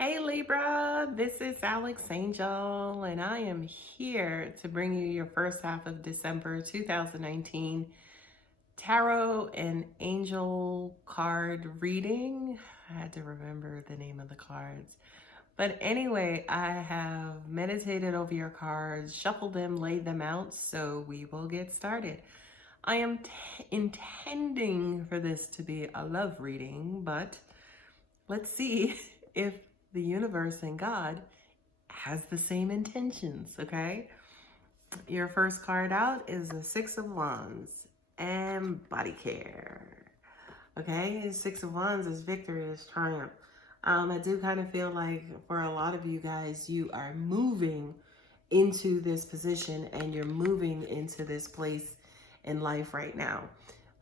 Hey Libra, this is Alex Angel, and I am here to bring you your first half of December 2019 tarot and angel card reading. I had to remember the name of the cards. But anyway, I have meditated over your cards, shuffled them, laid them out, so we will get started. I am intending for this to be a love reading, but let's see if the universe and God has the same intentions, okay? Your first card out is the Six of Wands and body care. Okay, Six of Wands is victory, is triumph. I do kind of feel like for a lot of you guys, you are moving into this position and you're moving into this place in life right now.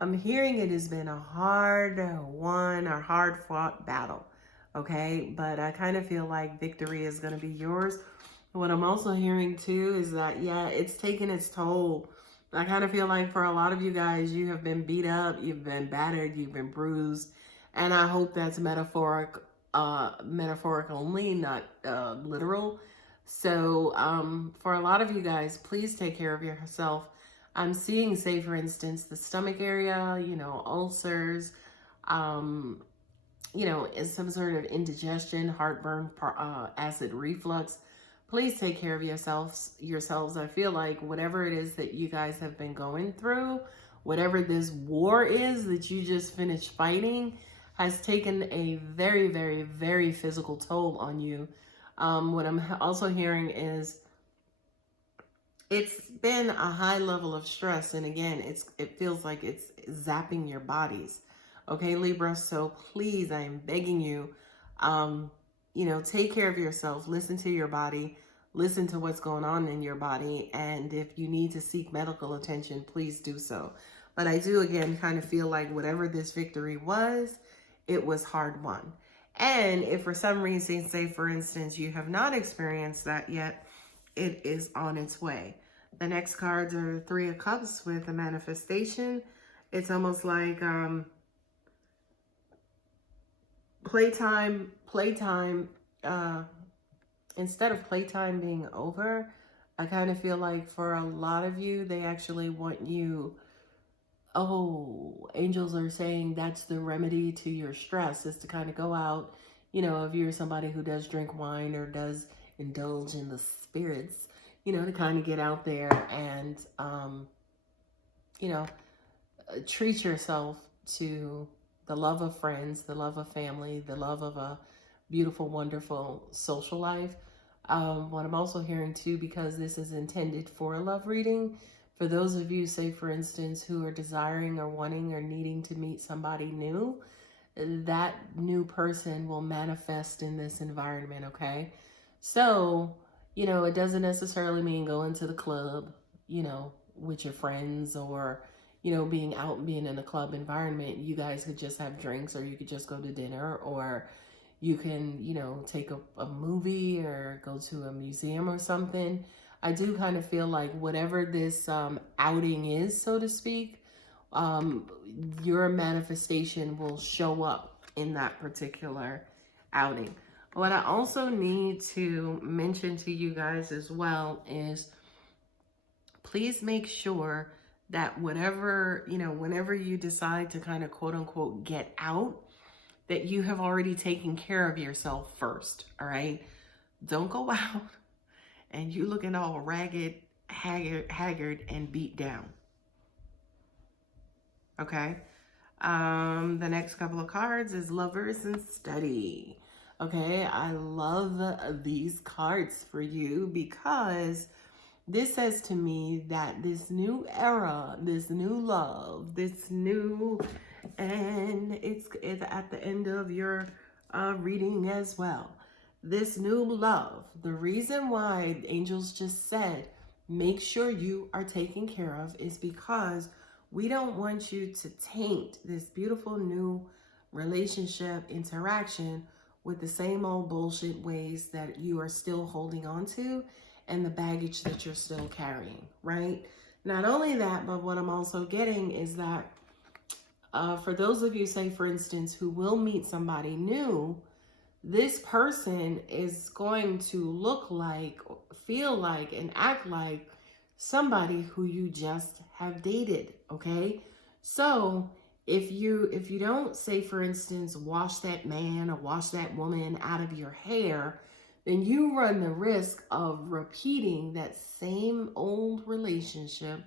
I'm hearing it has been a hard won or hard fought battle. Okay, but I kind of feel like victory is going to be yours. What I'm also hearing too is that, yeah, it's taken its toll. I kind of feel like for a lot of you guys, you have been beat up, you've been battered, you've been bruised. And I hope that's metaphoric only, not literal. So for a lot of you guys, please take care of yourself. I'm seeing, say, for instance, the stomach area, ulcers, is some sort of indigestion, heartburn, acid reflux. Please take care of yourselves. I feel like whatever it is that you guys have been going through, whatever this war is that you just finished fighting, has taken a very, very, very physical toll on you. What I'm also hearing is it's been a high level of stress. And again, it feels like it's zapping your bodies. Okay, Libra, so please, I am begging you, take care of yourself, listen to your body, listen to what's going on in your body, and if you need to seek medical attention, please do so. But I do, again, kind of feel like whatever this victory was, it was hard won. And if for some reason, say, for instance, you have not experienced that yet, it is on its way. The next cards are Three of Cups with a manifestation. It's almost like... playtime, instead of playtime being over, I kind of feel like for a lot of you, they actually want you, angels are saying that's the remedy to your stress, is to kind of go out, if you're somebody who does drink wine or does indulge in the spirits, to kind of get out there and, treat yourself to the love of friends, the love of family, the love of a beautiful, wonderful social life. What I'm also hearing too, because this is intended for a love reading, for those of you, say for instance, who are desiring or wanting or needing to meet somebody new, that new person will manifest in this environment, okay? So, it doesn't necessarily mean going to the club, with your friends, or being out and being in a club environment. You guys could just have drinks, or you could just go to dinner, or you can, take a movie or go to a museum or something. I do kind of feel like whatever this outing is, so to speak, your manifestation will show up in that particular outing. What I also need to mention to you guys as well is please make sure that whenever you decide to kind of quote unquote get out, that you have already taken care of yourself first, all right? Don't go out and you looking all ragged, haggard, and beat down, okay? The next couple of cards is Lovers and Study. Okay, I love these cards for you because this says to me that this new era, this new love, and it's at the end of your reading as well. This new love, the reason why angels just said, make sure you are taken care of, is because we don't want you to taint this beautiful new relationship interaction with the same old bullshit ways that you are still holding on to and the baggage that you're still carrying, right? Not only that, but what I'm also getting is that for those of you, say for instance, who will meet somebody new, this person is going to look like, feel like, and act like somebody who you just have dated, okay? So if you don't, say for instance, wash that man or wash that woman out of your hair, then you run the risk of repeating that same old relationship.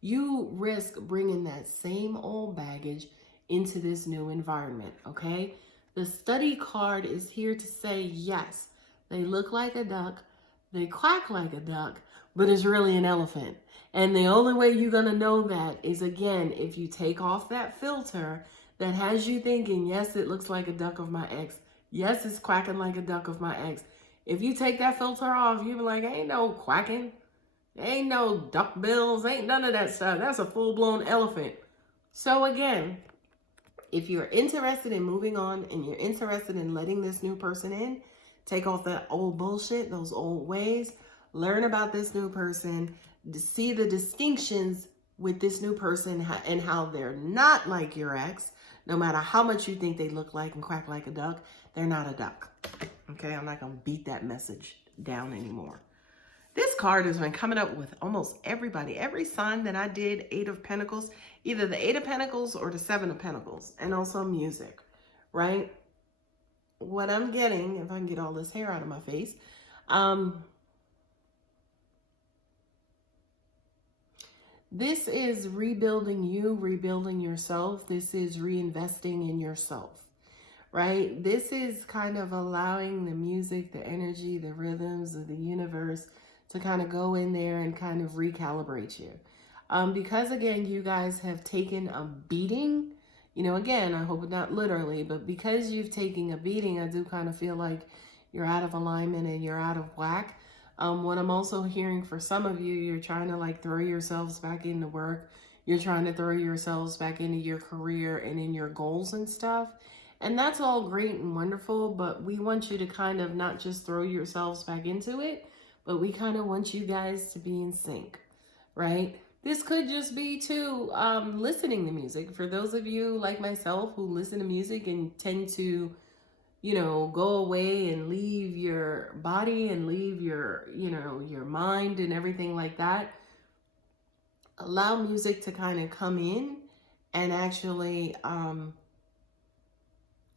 You risk bringing that same old baggage into this new environment, okay? The study card is here to say, yes, they look like a duck, they quack like a duck, but it's really an elephant. And the only way you're going to know that is, again, if you take off that filter that has you thinking, yes, it looks like a duck of my ex. Yes, it's quacking like a duck of my ex. If you take that filter off, you be like, ain't no quacking, ain't no duck bills, ain't none of that stuff. That's a full-blown elephant. So again, if you're interested in moving on and you're interested in letting this new person in, take off that old bullshit, those old ways, learn about this new person, see the distinctions with this new person and how they're not like your ex. No matter how much you think they look like and quack like a duck, they're not a duck. Okay, I'm not going to beat that message down anymore. This card has been coming up with almost everybody. Every sign that I did, 8 of Pentacles, either the 8 of Pentacles or the 7 of Pentacles, and also music, right? What I'm getting, if I can get all this hair out of my face, this is rebuilding you, rebuilding yourself. This is reinvesting in yourself, right? This is kind of allowing the music, the energy, the rhythms of the universe to kind of go in there and kind of recalibrate you. Because again, you guys have taken a beating, you know, again, I hope not literally, but because you've taken a beating, I do kind of feel like you're out of alignment and you're out of whack. What I'm also hearing for some of you, you're trying to like throw yourselves back into work. You're trying to throw yourselves back into your career and in your goals and stuff. And that's all great and wonderful, but we want you to kind of not just throw yourselves back into it, but we kind of want you guys to be in sync, right? This could just be too listening to music. For those of you like myself who listen to music and tend to, you know, go away and leave your body and leave your, you know, your mind and everything like that, allow music to kind of come in and actually,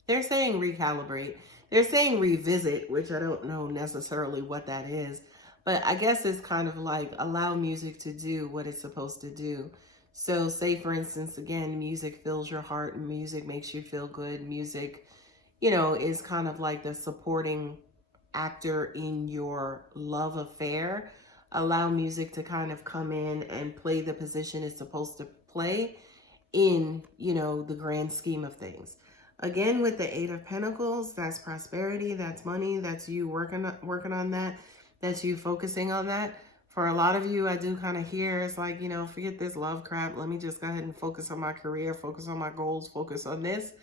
they're saying recalibrate. They're saying revisit, which I don't know necessarily what that is. But I guess it's kind of like allow music to do what it's supposed to do. So say, for instance, again, music fills your heart and music makes you feel good. Music, you know, is kind of like the supporting actor in your love affair. Allow music to kind of come in and play the position it's supposed to play in, you know, the grand scheme of things. Again, with the 8 of Pentacles, that's prosperity, that's money, that's you working on that. That's you focusing on that. For a lot of you, I do kind of hear it's like, you know, forget this love crap. Let me just go ahead and focus on my career, focus on my goals, focus on this.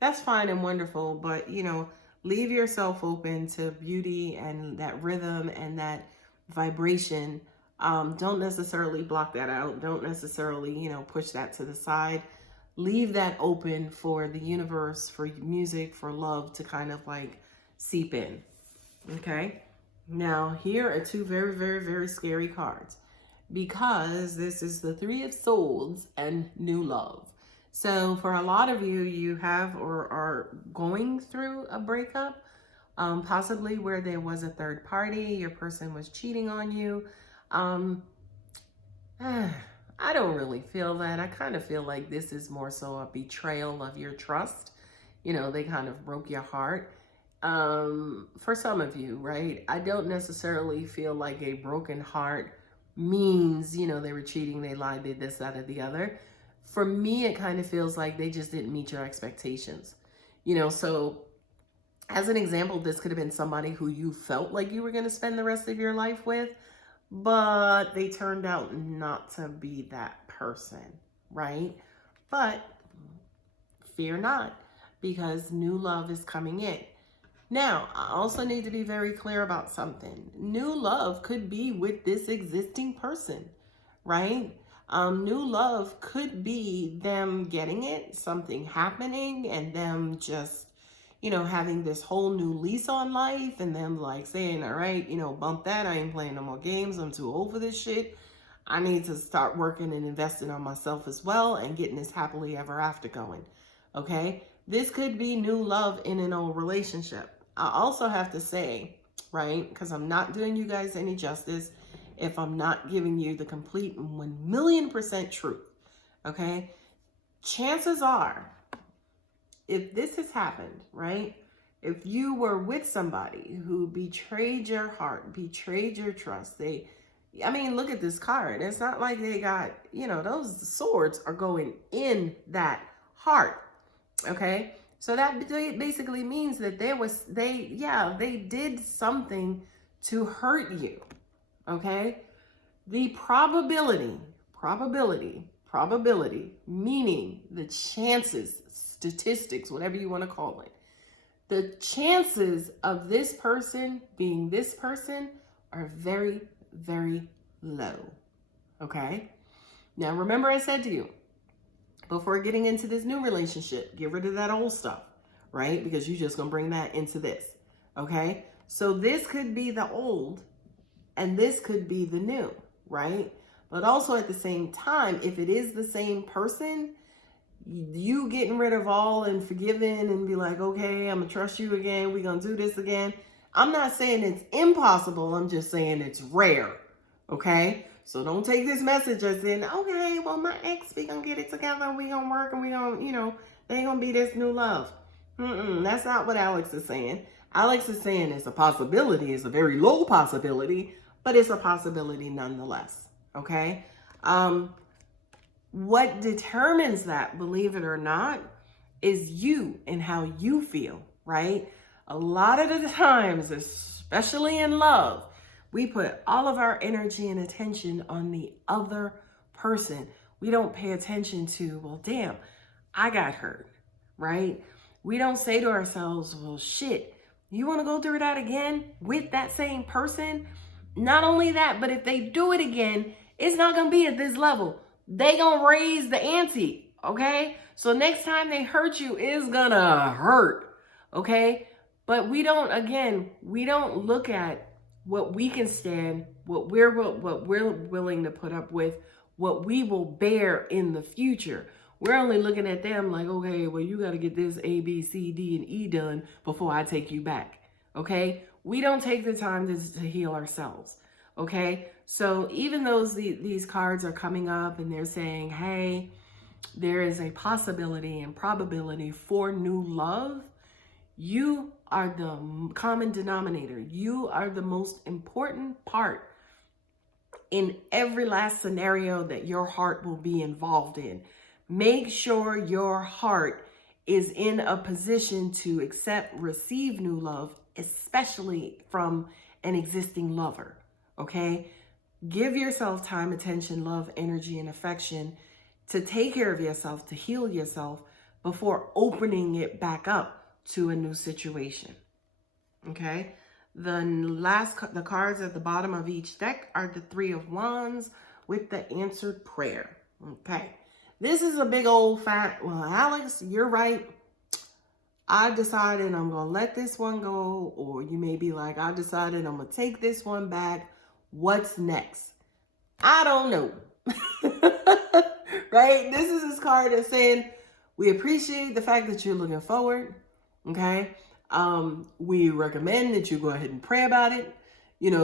That's fine and wonderful, but, you know, leave yourself open to beauty and that rhythm and that vibration. Don't necessarily block that out. Don't necessarily, you know, push that to the side. Leave that open for the universe, for music, for love to kind of like seep in. Okay? Now, here are 2 very, very, very scary cards because this is the 3 of Swords and new love. So for a lot of you, you have or are going through a breakup, possibly where there was a third party, your person was cheating on you. I don't really feel that. I kind of feel like this is more so a betrayal of your trust. You know, they kind of broke your heart. For some of you, right? I don't necessarily feel like a broken heart means, you know, they were cheating, they lied, they this, that, or the other. For me, it kind of feels like they just didn't meet your expectations. You know, so as an example, this could have been somebody who you felt like you were going to spend the rest of your life with, but they turned out not to be that person, right? But fear not, because new love is coming in. Now, I also need to be very clear about something. New love could be with this existing person, right? New love could be them getting it, something happening, and them just, having this whole new lease on life and them like saying, all right, bump that. I ain't playing no more games. I'm too old for this shit. I need to start working and investing on myself as well and getting this happily ever after going. Okay. This could be new love in an old relationship. I also have to say, right, because I'm not doing you guys any justice if I'm not giving you the complete 1,000,000% truth. Okay. Chances are, if this has happened, right, if you were with somebody who betrayed your heart, betrayed your trust, look at this card. It's not like they got, those swords are going in that heart. Okay. So that basically means that they did something to hurt you. Okay. The probability, meaning the chances, statistics, whatever you want to call it. The chances of this person being this person are very, very low. Okay. Now, remember I said to you, before getting into this new relationship, get rid of that old stuff, right? Because you're just going to bring that into this. Okay. So this could be the old and this could be the new, right? But also at the same time, if it is the same person, you getting rid of all and forgiving and be like, okay, I'm going to trust you again. We're going to do this again. I'm not saying it's impossible. I'm just saying it's rare. Okay. So don't take this message as in, okay, well, my ex, we going to get it together. We going to work and we going to, they ain't going to be this new love. That's not what Alex is saying. Alex is saying it's a possibility. It's a very low possibility, but it's a possibility nonetheless. Okay. What determines that, believe it or not, is you and how you feel, right? A lot of the times, especially in love, we put all of our energy and attention on the other person. We don't pay attention to, well, damn, I got hurt, right? We don't say to ourselves, well, shit, you want to go through that again with that same person? Not only that, but if they do it again, it's not going to be at this level. They going to raise the ante, okay? So next time they hurt you, it's going to hurt, okay? But we don't look at what we can stand, what we're willing to put up with, what we will bear in the future. We're only looking at them like, okay, well, you got to get this A, B, C, D, and E done before I take you back, okay? We don't take the time to heal ourselves, okay? So even though these cards are coming up and they're saying, hey, there is a possibility and probability for new love, you are the common denominator. You are the most important part in every last scenario that your heart will be involved in. Make sure your heart is in a position to accept, receive new love, especially from an existing lover, okay? Give yourself time, attention, love, energy, and affection to take care of yourself, to heal yourself before opening it back up to a new situation, okay? The cards at the bottom of each deck are the Three of Wands with the answered prayer, okay? This is a big old fat, well, Alex, you're right. I decided I'm going to let this one go. Or you may be like, I decided I'm going to take this one back. What's next? I don't know. Right? This is this card that's saying, we appreciate the fact that you're looking forward. Okay. We recommend that you go ahead and pray about it,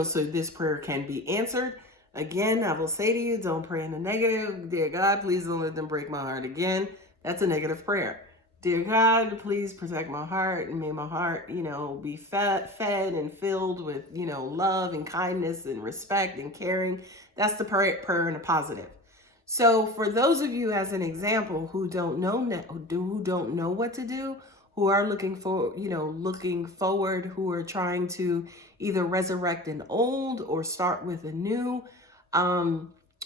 so this prayer can be answered. Again, I will say to you, don't pray in the negative. Dear God, please don't let them break my heart again. That's a negative prayer. Dear God, please protect my heart and may my heart, be fed and filled with, love and kindness and respect and caring. That's the prayer in a positive. So for those of you, as an example, who don't know what to do, who are looking forward, who are trying to either resurrect an old or start with a new,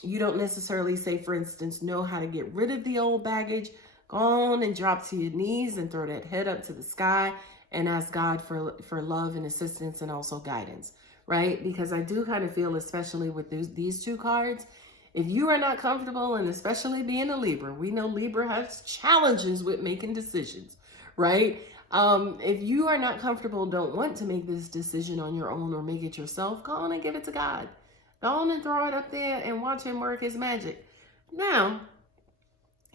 you don't necessarily, say, for instance, know how to get rid of the old baggage. Go on and drop to your knees and throw that head up to the sky and ask God for love and assistance and also guidance, right? Because I do kind of feel, especially with these two cards, if you are not comfortable, and especially being a Libra, we know Libra has challenges with making decisions, right? If you are not comfortable, don't want to make this decision on your own or make it yourself, go on and give it to God. Go on and throw it up there and watch him work his magic. Now,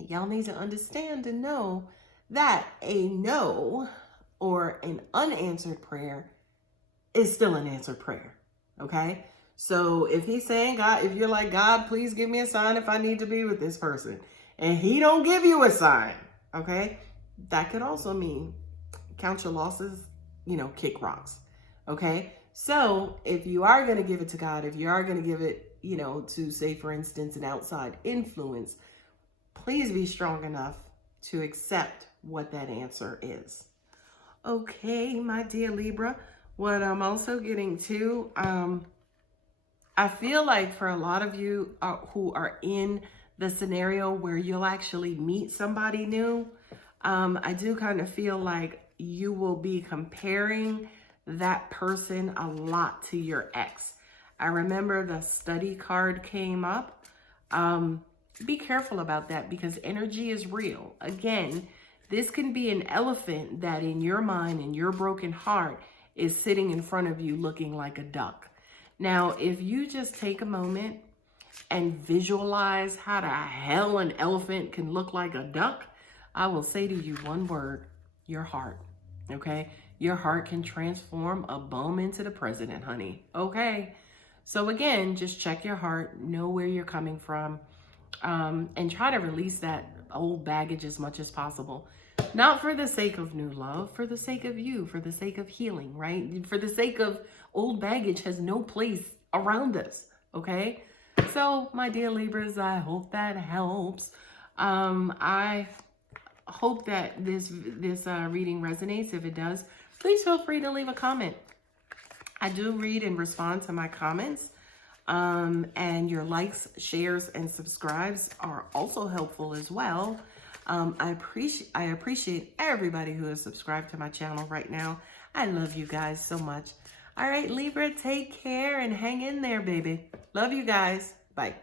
y'all need to understand and know that a no or an unanswered prayer is still an answered prayer. Okay? So if he's saying, God, if you're like, God, please give me a sign if I need to be with this person, and he don't give you a sign, okay? That could also mean count your losses, kick rocks. Okay? So if you are going to give it to God, if you are going to give it, to, say, for instance, an outside influence, please be strong enough to accept what that answer is. Okay, my dear Libra, what I'm also getting to, I feel like for a lot of you who are in the scenario where you'll actually meet somebody new, I do kind of feel like you will be comparing that person a lot to your ex. I remember the study card came up. Be careful about that because energy is real. Again, this can be an elephant that in your mind, in your broken heart, is sitting in front of you looking like a duck. Now, if you just take a moment and visualize how the hell an elephant can look like a duck, I will say to you one word, your heart, okay? Your heart can transform a bum into the president, honey, okay? So again, just check your heart, know where you're coming from, and try to release that old baggage as much as possible. Not for the sake of new love, for the sake of you, for the sake of healing, right? For the sake of old baggage has no place around us, okay? So, my dear Libras, I hope that helps. I hope that this reading resonates. If it does, please feel free to leave a comment. I do read and respond to my comments. And your likes, shares, and subscribes are also helpful as well. I appreciate everybody who has subscribed to my channel right now. I love you guys so much. All right, Libra, take care and hang in there, baby. Love you guys. Bye.